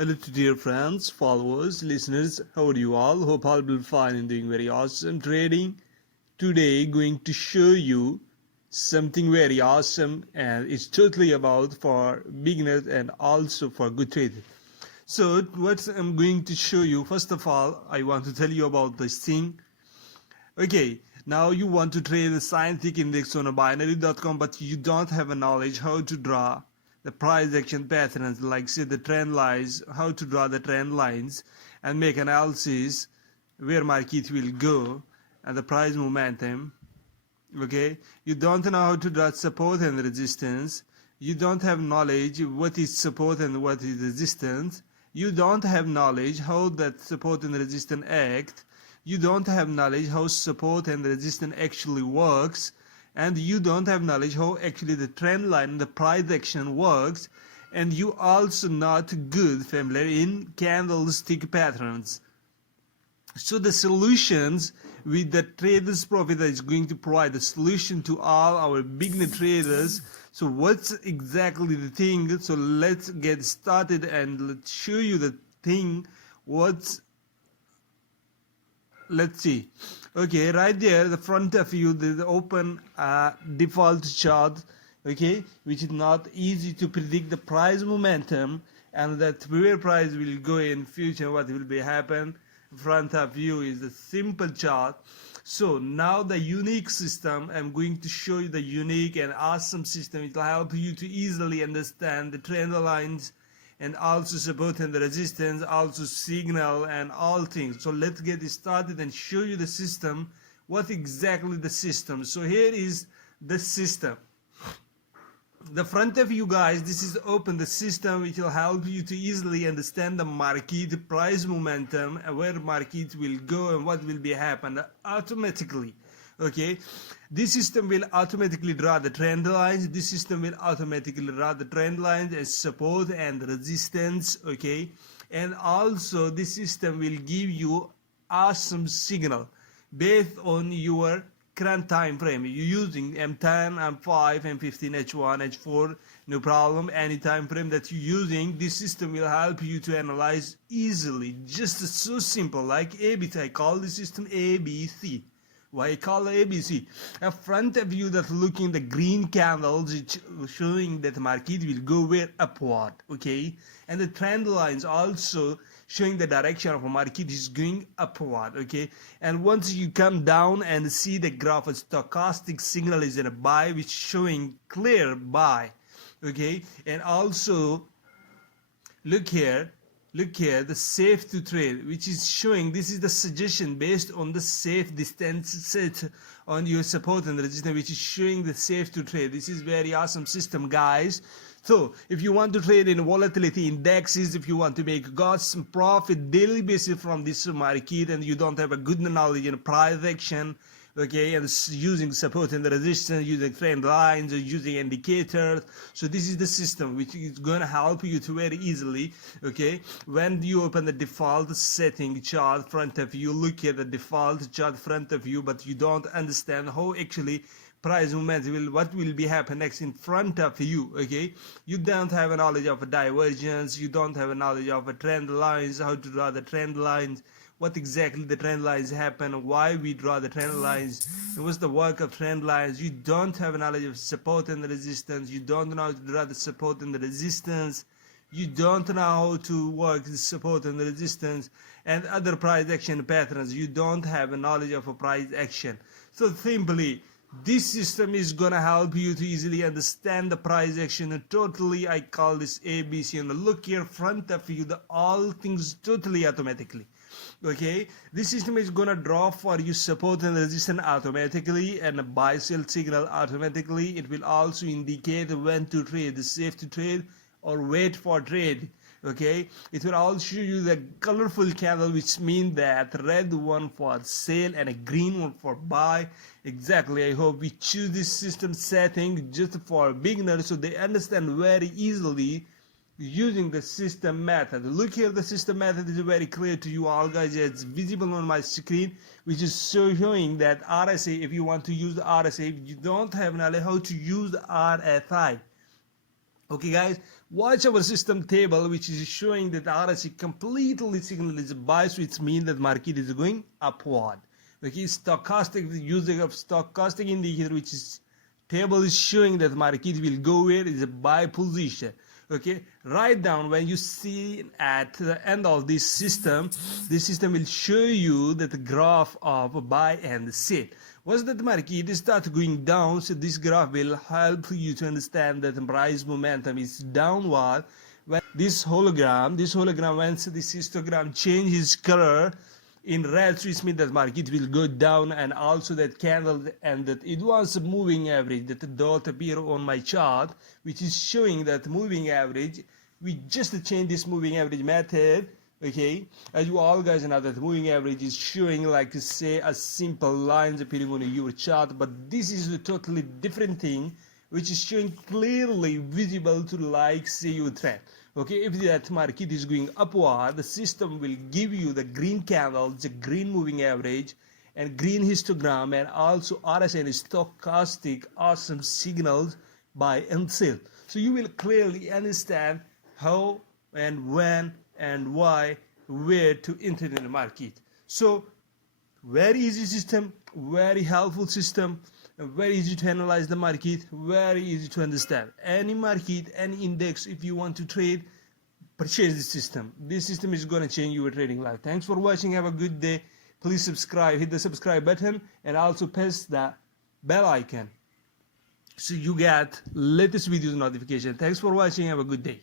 Hello to dear friends, followers, listeners. How are you all? Hope all will be fine and doing very awesome trading. Today going to show you something very awesome and it's totally about for beginners and also for good traders. So what I'm going to show you, first of all, I want to tell you about this thing. Okay, now you want to trade the scientific index on a binary.com, but you don't have a knowledge how to draw the price action patterns, like say the trend lines, how to draw the trend lines and make analysis where market will go and the price momentum. Okay, you don't know how to draw support and resistance. You don't have knowledge what is support and what is resistance. You don't have knowledge how that support and resistance act. You don't have knowledge how support and resistance actually works, and you don't have knowledge how actually the trend line and the price action works, and you also not good familiar in candlestick patterns. So the solutions with the traders profit is going to provide the solution to all our beginner traders. So what's exactly the thing? So let's get started and let's show you the thing. Let's see. Okay, right there the front of you the open default chart, okay, which is not easy to predict the price momentum and that where price will go in future, what will be happen. Front of you is a simple chart. So now the unique system, I'm going to show you the unique and awesome system. It will help you to easily understand the trend lines and also support and the resistance, also signal and all things. So let's get started and show you the system, what exactly the system. So here is the system. The front of you guys, this is open the system which will help you to easily understand the market price momentum and where market will go and what will be happen automatically. Okay, this system will automatically draw the trend lines. This system will automatically draw the trend lines as support and resistance. Okay, and also this system will give you awesome signal based on your current time frame. You're using M10, M5, M15, H1, H4, no problem. Any time frame that you're using, this system will help you to analyze easily. Just so simple, like ABC. I call this system ABC. Why I call it ABC? A front of you that looking the green candles, it's showing that the market will go where upward, okay? And the trend lines also showing the direction of a market is going upward, okay? And once you come down and see the graph, a stochastic signal is in a buy, which showing clear buy, okay? And also look here, the safe to trade, which is showing this is the suggestion based on the safe distance set on your support and resistance, which is showing the safe to trade. This is very awesome system, guys. So if you want to trade in volatility indexes, if you want to make God's profit daily basis from this market and you don't have a good knowledge in price action, okay, and using support and resistance, using trend lines, or using indicators. So this is the system which is going to help you to very easily, okay. When you open the default setting chart front of you, look at the default chart front of you, but you don't understand how actually price movement what will be happen next in front of you, okay. You don't have a knowledge of a divergence, you don't have a knowledge of a trend lines, how to draw the trend lines, what exactly the trend lines happen, why we draw the trend lines, and what's the work of trend lines. You don't have a knowledge of support and resistance, you don't know how to draw the support and the resistance, you don't know how to work the support and the resistance and other price action patterns. You don't have a knowledge of a price action. So simply this system is gonna help you to easily understand the price action. And totally I call this ABC. And look here front of you, the all things totally automatically, okay. This system is gonna draw for you support and resistance automatically and a buy sell signal automatically. It will also indicate when to trade, the safe to trade or wait for trade, okay. It will also show you the colorful candle, which means that red one for sale and a green one for buy. Exactly, I hope we choose this system setting just for beginners so they understand very easily using the system method. Look here, the system method is very clear to you all, guys. It's visible on my screen, which is showing that RSI. If you want to use the RSI, if you don't have knowledge how to use the RSI, okay guys, Watch our system table, which is showing that RSI completely signal is bias, which means that market is going upward. Okay, stochastic, the using of stochastic indicator, which is table is showing that market will go where is a buy position. Okay, write down when you see at the end of this system will show you that the graph of buy and sell. Once that market starts going down, so this graph will help you to understand that the price momentum is downward. When this hologram, once this histogram changes color in red, which means that market will go down, and also that candle and that advanced moving average, that the dot appear on my chart, which is showing that moving average. We just change this moving average method. Okay, as you all guys know that moving average is showing like say a simple lines appearing on your chart, but this is a totally different thing, which is showing clearly visible to like say your trend. Okay, if that market is going upward, the system will give you the green candle, the green moving average and green histogram, and also RSI and stochastic awesome signals buy and sell. So you will clearly understand how and when and why, where to enter in the market. So very easy system, very helpful system, very easy to analyze the market, very easy to understand. Any market, any index, if you want to trade, purchase this system. This system is going to change your trading life. Thanks for watching. Have a good day. Please subscribe, hit the subscribe button, and also press the bell icon so you get latest videos notification. Thanks for watching. Have a good day.